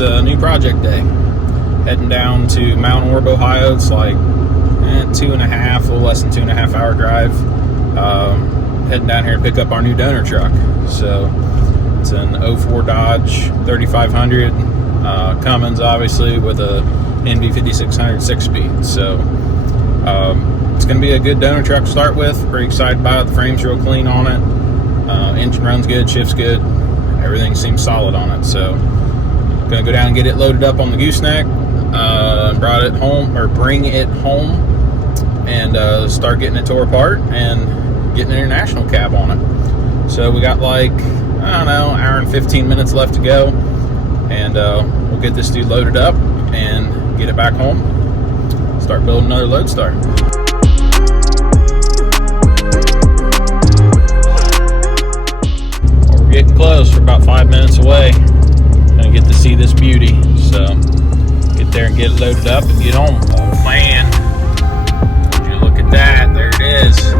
it's a new project day. Heading down to Mount Orb, Ohio. It's like 2.5, a little less than 2.5 hour drive. Heading down here to pick up our new donor truck. So it's an 04 Dodge 3500 Cummins, obviously, with a NV 5600 6-speed. So it's going to be a good donor truck to start with. Pretty excited about it. The frame's real clean on it. Engine runs good, shifts good. Everything seems solid on it. So I'm going to go down and get it loaded up on the gooseneck, bring it home, and start getting it tore apart and getting an international cab on it. So we got like, I don't know, hour and 15 minutes left to go, and we'll get this dude loaded up and get it back home, start building another loadstar. Well, we're getting close. We're about 5 minutes away. Gonna get to see this beauty, so get there and get it loaded up and get home. Oh man, would you look at that? There it is.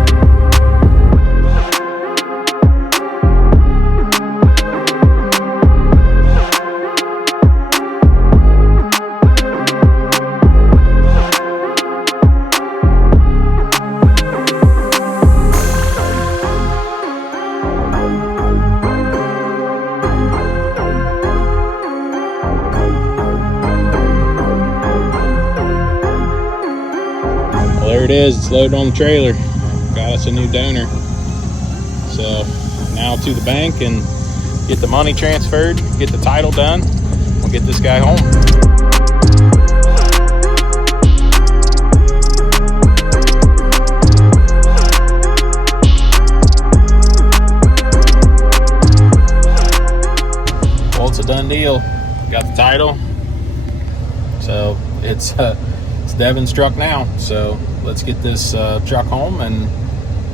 There it is, it's loaded on the trailer. Got us a new donor. So now to the bank and get the money transferred, get the title done. We'll get this guy home. Well, it's a done deal. Got the title. So it's Devin's truck now. So let's get this truck home and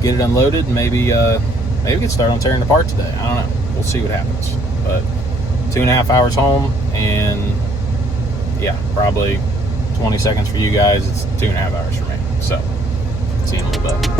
get it unloaded, and maybe get started on tearing it apart today. I don't know, we'll see what happens. But 2.5 hours home, and yeah, probably 20 seconds for you guys. It's 2.5 hours for me. So see you in a little bit.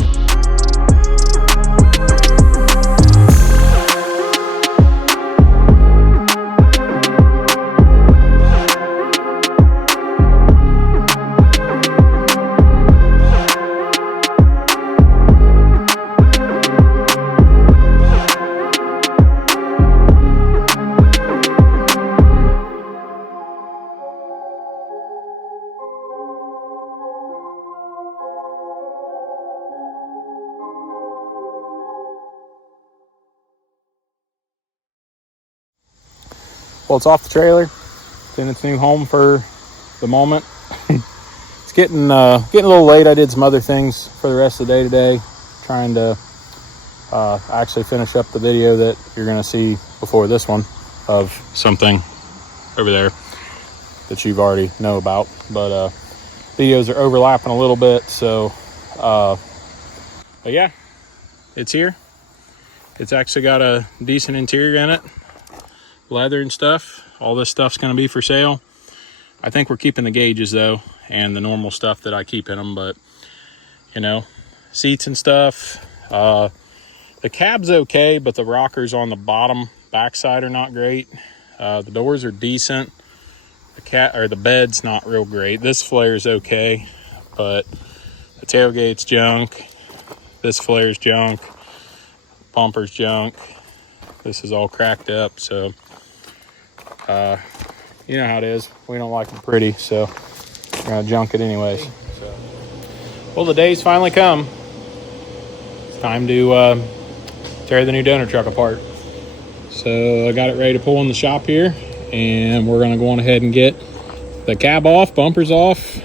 Well, it's off the trailer. It's in its new home for the moment. It's getting a little late. I did some other things for the rest of the day today, trying to actually finish up the video that you're going to see before this one of something over there that you've already know about. But videos are overlapping a little bit, so but yeah, it's here. It's actually got a decent interior in it. Leather and stuff. All this stuff's going to be for sale. I think we're keeping the gauges though, and the normal stuff that I keep in them, but you know, seats and stuff. The cab's okay, but the rockers on the bottom backside are not great. The doors are decent. The bed's not real great. This flare's okay, but the tailgate's junk. This flare's junk. Bumper's junk. This is all cracked up, so you know how it is. We don't like them pretty, so we're gonna junk it anyways. So, well, the day's finally come. It's time to tear the new donor truck apart. So I got it ready to pull in the shop here, and we're gonna go on ahead and get the cab off, bumpers off,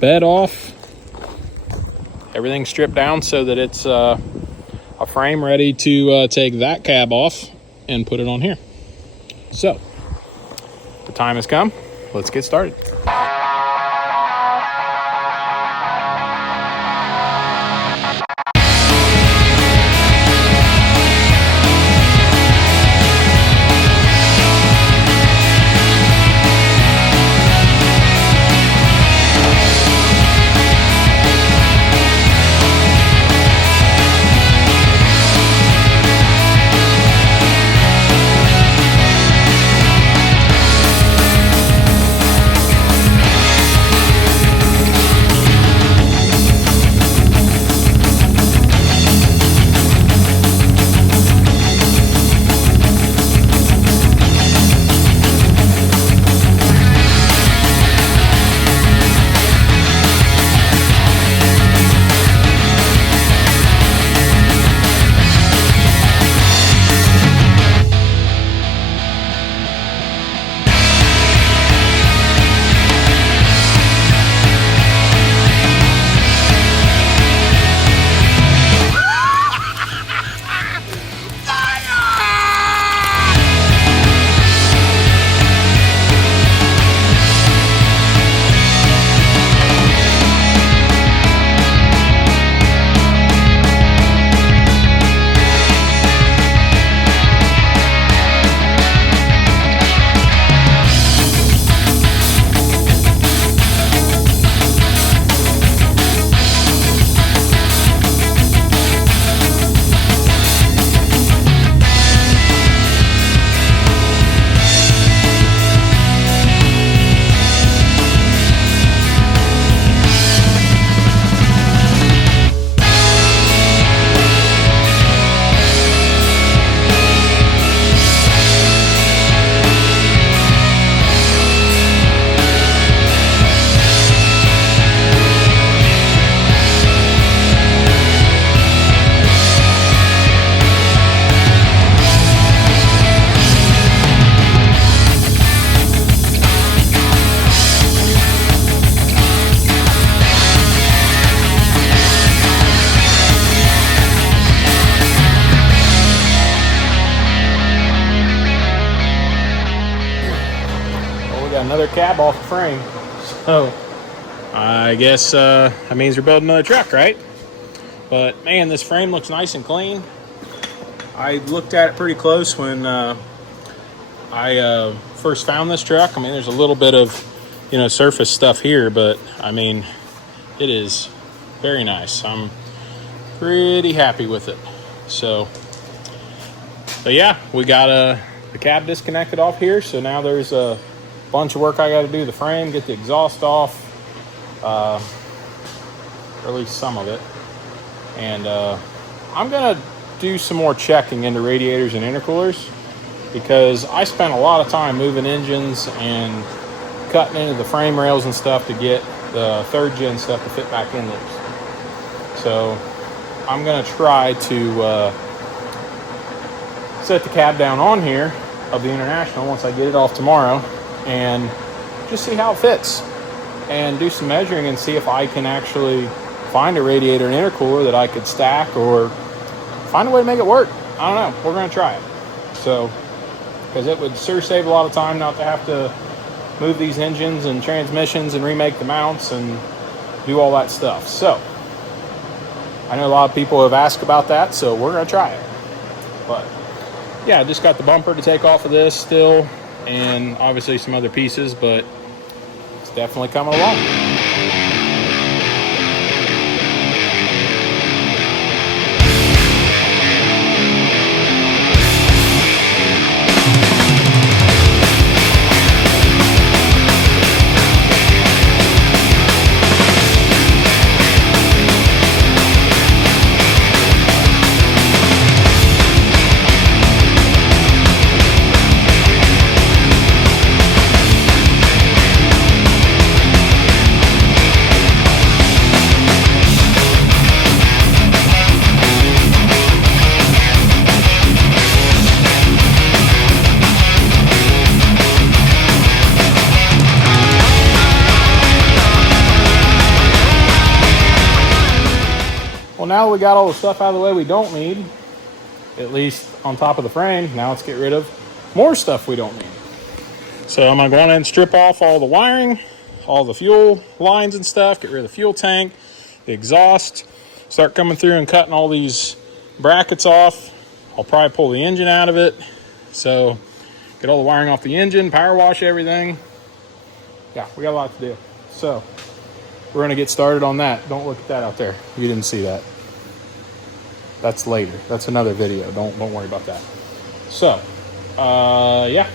bed off, everything stripped down so that it's a frame ready to take that cab off and put it on here. So the time has come. Let's get started. got another cab off the frame. So I guess that means we're building another truck, right? But man, this frame looks nice and clean. I looked at it pretty close when I first found this truck. I mean, there's a little bit of, surface stuff here, but I mean, it is very nice. I'm pretty happy with it. So yeah, we got the cab disconnected off here. So now there's a bunch of work I got to do. The frame, get the exhaust off, or at least some of it. And I'm going to do some more checking into radiators and intercoolers, because I spent a lot of time moving engines and cutting into the frame rails and stuff to get the third gen stuff to fit back in there. So I'm going to try to set the cab down on here of the International once I get it off tomorrow, and just see how it fits and do some measuring and see if I can actually find a radiator and intercooler that I could stack, or find a way to make it work. I don't know. We're going to try it. So, because it would sure save a lot of time not to have to move these engines and transmissions and remake the mounts and do all that stuff. So, I know a lot of people have asked about that, so we're going to try it. But, yeah, I just got the bumper to take off of this still, and obviously some other pieces, but it's definitely coming along. Well, now that we got all the stuff out of the way we don't need, at least on top of the frame, now let's get rid of more stuff we don't need. So I'm going to go in and strip off all the wiring, all the fuel lines and stuff, get rid of the fuel tank, the exhaust, start coming through and cutting all these brackets off. I'll probably pull the engine out of it. So get all the wiring off the engine, power wash everything. Yeah, we got a lot to do. So we're going to get started on that. Don't look at that out there. You didn't see that. That's later. That's another video. Don't worry about that. So, yeah.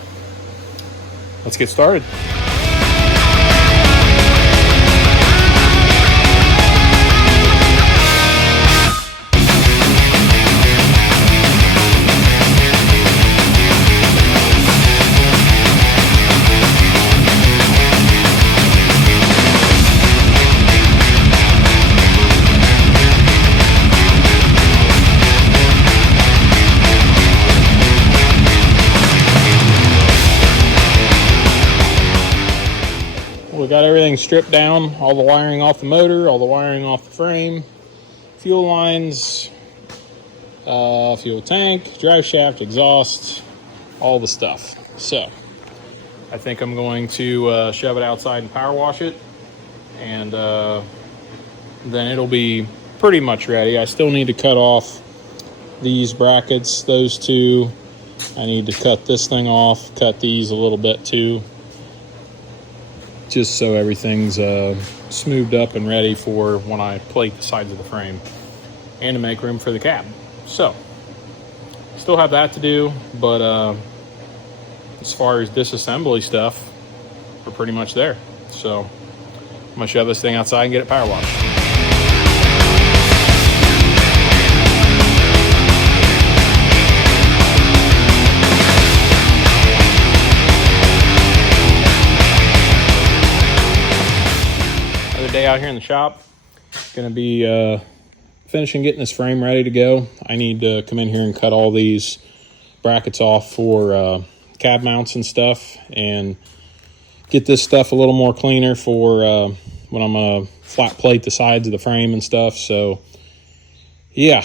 Let's get started. We got everything stripped down, all the wiring off the motor, all the wiring off the frame, fuel lines, fuel tank, drive shaft, exhaust, all the stuff. So I think I'm going to shove it outside and power wash it, and then it'll be pretty much ready. I still need to cut off these brackets, those two. I need to cut this thing off, cut these a little bit too, just so everything's smoothed up and ready for when I plate the sides of the frame and to make room for the cab. So, still have that to do, but as far as disassembly stuff, we're pretty much there. So, I'm gonna shove this thing outside and get it power washed. Day out here in the shop, gonna be finishing getting this frame ready to go. I need to come in here and cut all these brackets off for cab mounts and stuff, and get this stuff a little more cleaner for when I'm gonna flat plate the sides of the frame and stuff. So yeah,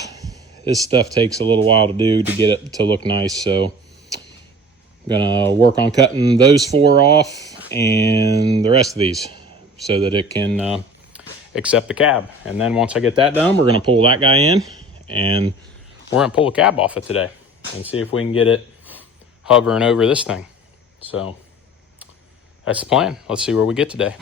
this stuff takes a little while to do to get it to look nice. So I'm gonna work on cutting those four off and the rest of these so that it can accept the cab. And then once I get that done, we're going to pull that guy in, and we're going to pull the cab off it today and see if we can get it hovering over this thing. So that's the plan. Let's see where we get today.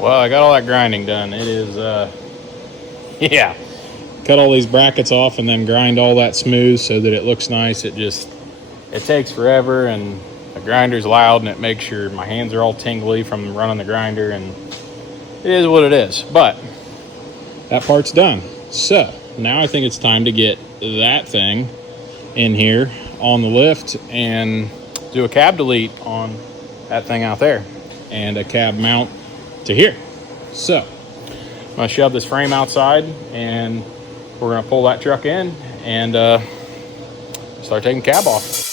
Well, I got all that grinding done. It is, yeah. Cut all these brackets off and then grind all that smooth so that it looks nice. It takes forever, and the grinder's loud, and it makes sure my hands are all tingly from running the grinder, and it is what it is. But that part's done. So now I think it's time to get that thing in here on the lift and do a cab delete on that thing out there and a cab mount to here. So I'm going to shove this frame outside, and we're going to pull that truck in and start taking cab off.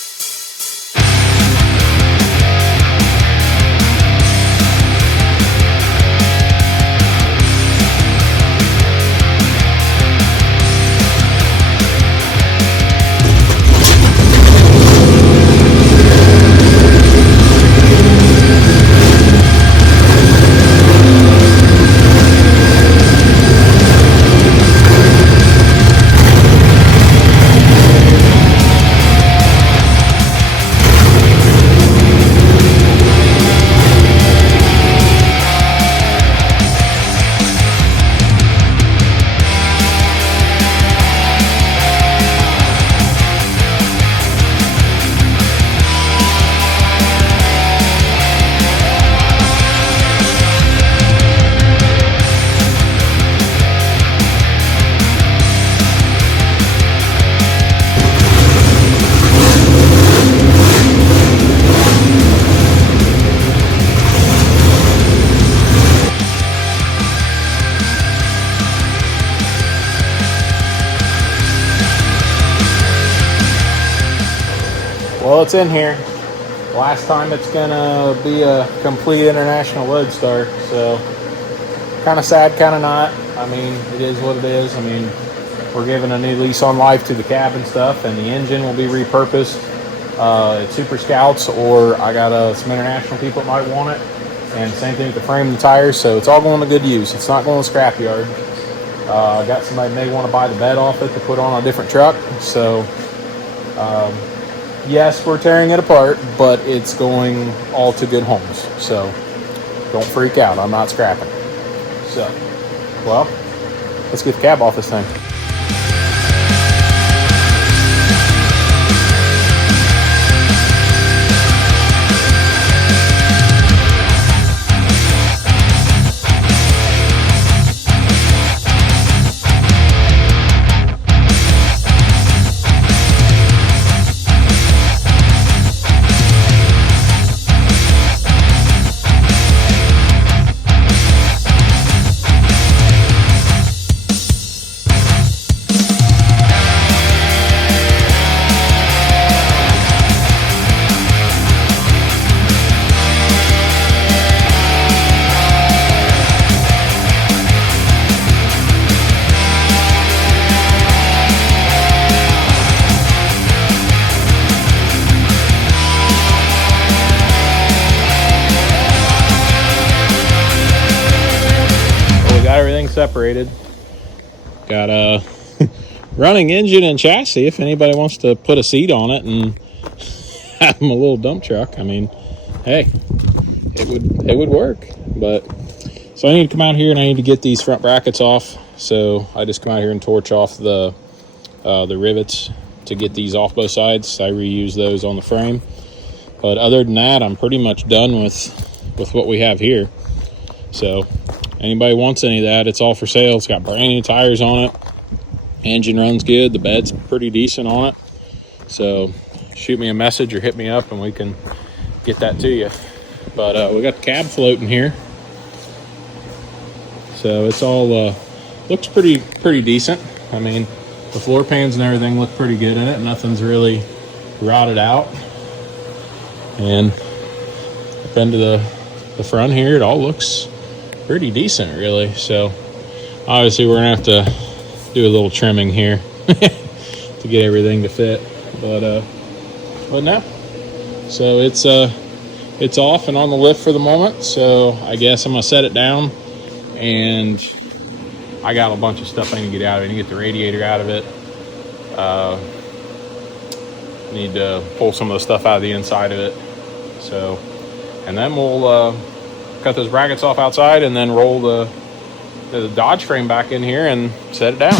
Well, it's in here. Last time it's gonna be a complete international loadstar, so kind of sad, kind of not. I mean, it is what it is. I mean, we're giving a new lease on life to the cab and stuff, and the engine will be repurposed. It's Super Scouts, or I got some international people that might want it, and same thing with the frame and the tires. So it's all going to good use. It's not going to scrapyard. I got somebody may want to buy the bed off it to put on a different truck. So Yes, we're tearing it apart, but it's going all to good homes. So don't freak out. I'm not scrapping. So, well, let's get the cab off this thing. Got everything separated. Got a running engine and chassis if anybody wants to put a seat on it and have them a little dump truck. I mean, hey, it would work. But so I need to come out here and I need to get these front brackets off. So I just come out here and torch off the rivets to get these off both sides. I reuse those on the frame. But other than that, I'm pretty much done with what we have here. So anybody wants any of that, it's all for sale. It's got brand new tires on it. Engine runs good. The bed's pretty decent on it. So shoot me a message or hit me up and we can get that to you. But we got the cab floating here. So it's all looks pretty decent. I mean, the floor pans and everything look pretty good in it. Nothing's really rotted out. And up into the front here, it all looks pretty decent, really. So obviously we're gonna have to do a little trimming here to get everything to fit, but no. So it's off and on the lift for the moment. So I guess I'm gonna set it down, and I got a bunch of stuff I need to get out of it. I need to get the radiator out of it. Need to pull some of the stuff out of the inside of it. So, and then we'll cut those brackets off outside and then roll the Dodge frame back in here and set it down.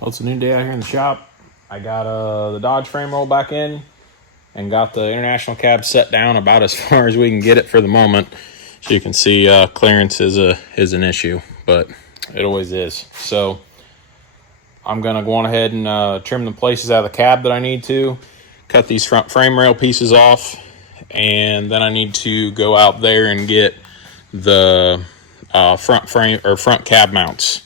Well, it's a new day out here in the shop. I got the Dodge frame rolled back in and got the International cab set down about as far as we can get it for the moment. As you can see, clearance is an issue, but it always is. So I'm gonna go on ahead and trim the places out of the cab that I need to, cut these front frame rail pieces off, and then I need to go out there and get the front frame or front cab mounts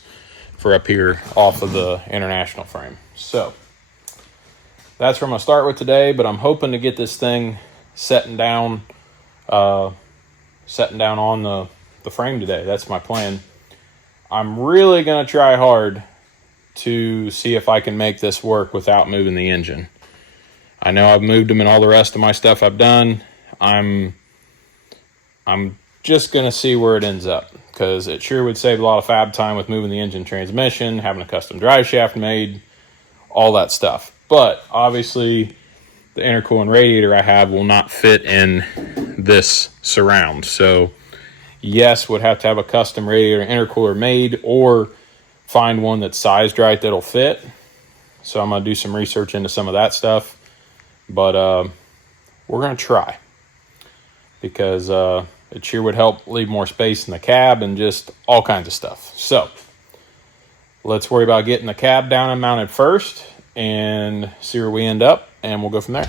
for up here off of the International frame. So that's where I'm gonna start with today, but I'm hoping to get this thing setting down on the frame today. That's my plan. I'm really gonna try hard to see if I can make this work without moving the engine. I know I've moved them in all the rest of my stuff I've done. I'm just gonna see where it ends up, because it sure would save a lot of fab time with moving the engine transmission, having a custom drive shaft made, all that stuff. But obviously the intercooling radiator I have will not fit in this surround. So yes, would have to have a custom radiator intercooler made or find one that's sized right that'll fit. So I'm gonna do some research into some of that stuff. But we're gonna try, because it sure would help leave more space in the cab and just all kinds of stuff. So let's worry about getting the cab down and mounted first and see where we end up, and we'll go from there.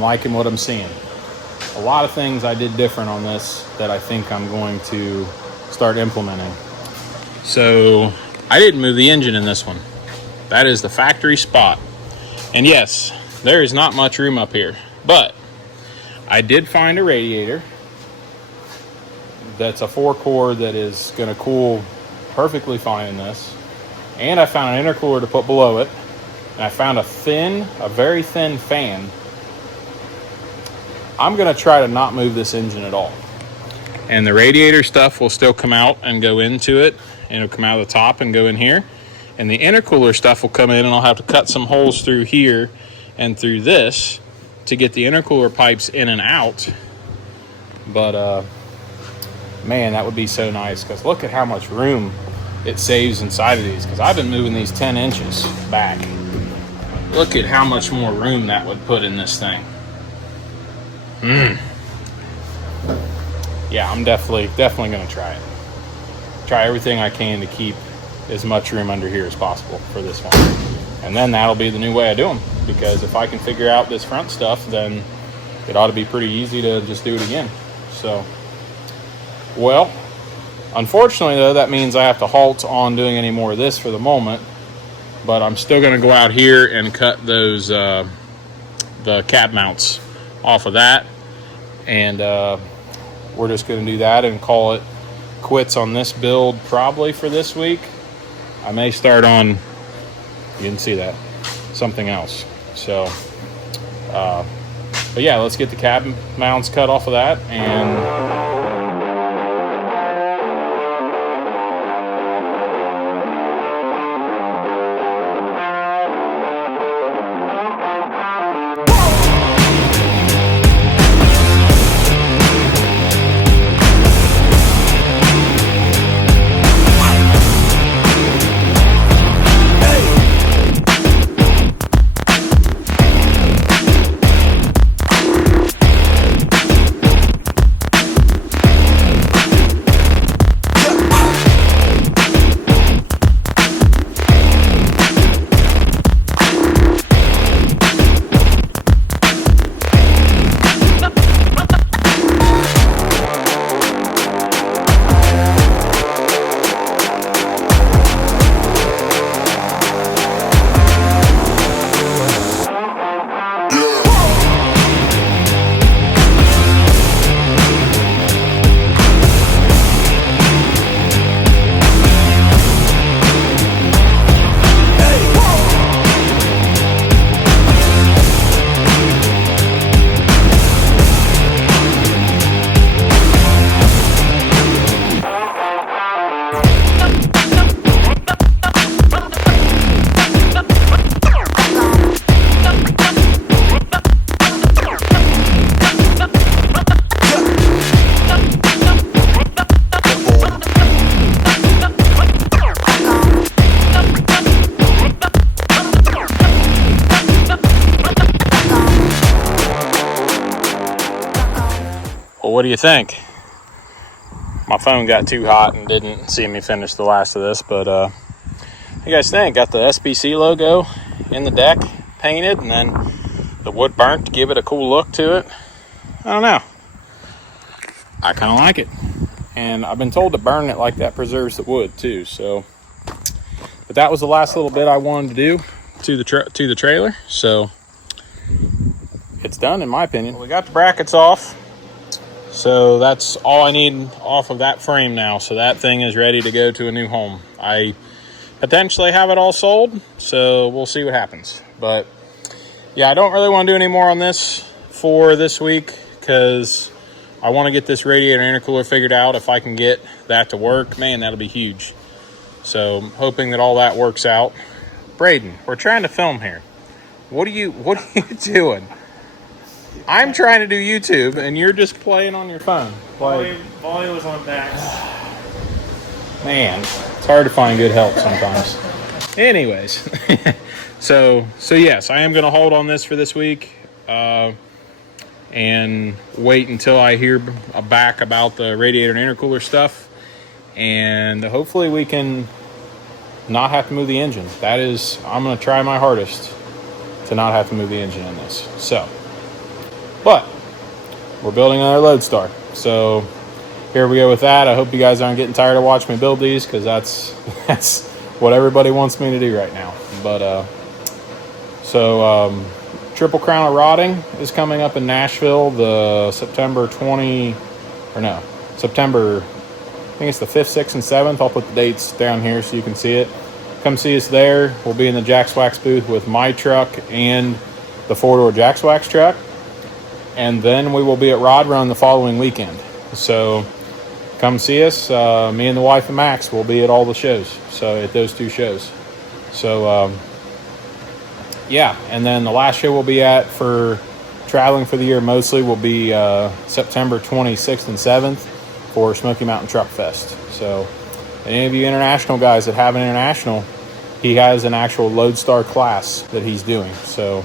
I'm liking what I'm seeing. A lot of things I did different on this that I think I'm going to start implementing. So I didn't move the engine in this one. That is the factory spot. And yes, there is not much room up here, but I did find a radiator that's a 4-core that is going to cool perfectly fine in this. And I found an intercooler to put below it. And I found a very thin fan. I'm going to try to not move this engine at all. And the radiator stuff will still come out and go into it. And it'll come out of the top and go in here. And the intercooler stuff will come in, and I'll have to cut some holes through here and through this to get the intercooler pipes in and out. But, man, that would be so nice, because look at how much room it saves inside of these, because I've been moving these 10 inches back. Look at how much more room that would put in this thing. Yeah, I'm definitely going to try it. Try everything I can to keep as much room under here as possible for this one. And then that'll be the new way I do them, because if I can figure out this front stuff, then it ought to be pretty easy to just do it again. So, well, unfortunately though, that means I have to halt on doing any more of this for the moment, but I'm still going to go out here and cut those the cab mounts off of that, and we're just going to do that and call it quits on this build probably for this week. I may start on, you didn't see that, something else. So but yeah, let's get the cab mounts cut off of that, and what do you think? My phone got too hot and didn't see me finish the last of this, but what do you guys think? Got the SBC logo in the deck painted, and then the wood burnt to give it a cool look to it. I don't know. I kind of like it. And I've been told to burn it like that preserves the wood too, so. But that was the last little bit I wanted to do to the trailer, so it's done in my opinion. Well, we got the brackets off. So that's all I need off of that frame now. So that thing is ready to go to a new home. I potentially have it all sold, so we'll see what happens. But yeah, I don't really want to do any more on this for this week, because I want to get this radiator intercooler figured out. If I can get that to work, man, that'll be huge. So I'm hoping that all that works out. Braden, we're trying to film here. What are you doing? I'm trying to do YouTube, and you're just playing on your phone. Volume was on max. Man, it's hard to find good help sometimes. Anyways, so yes, I am going to hold on this for this week, and wait until I hear back about the radiator and intercooler stuff, and hopefully we can not have to move the engine. I'm going to try my hardest to not have to move the engine in this. So But we're building another loadstar. So here we go with that. I hope you guys aren't getting tired of watching me build these, because that's what everybody wants me to do right now. But Triple Crown of Rotting is coming up in Nashville the September, I think it's the 5th, 6th, and 7th. I'll put the dates down here so you can see it. Come see us there. We'll be in the Jack's Wax booth with my truck and the 4-door Jack's Wax truck. And then we will be at Rod Run the following weekend. So come see us. Me and the wife and Max will be at all the shows. So at those 2 shows. So yeah, and then the last show we'll be at for traveling for the year mostly will be September 26th and 7th for Smoky Mountain Truck Fest. So any of you international guys that have an international, he has an actual loadstar class that he's doing. So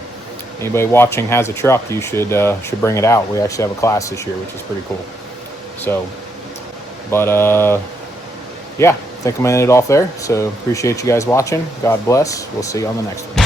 anybody watching has a truck, you should bring it out. We actually have a class this year, which is pretty cool. So, but yeah, I think I'm gonna end it off there. So appreciate you guys watching. God bless. We'll see you on the next one.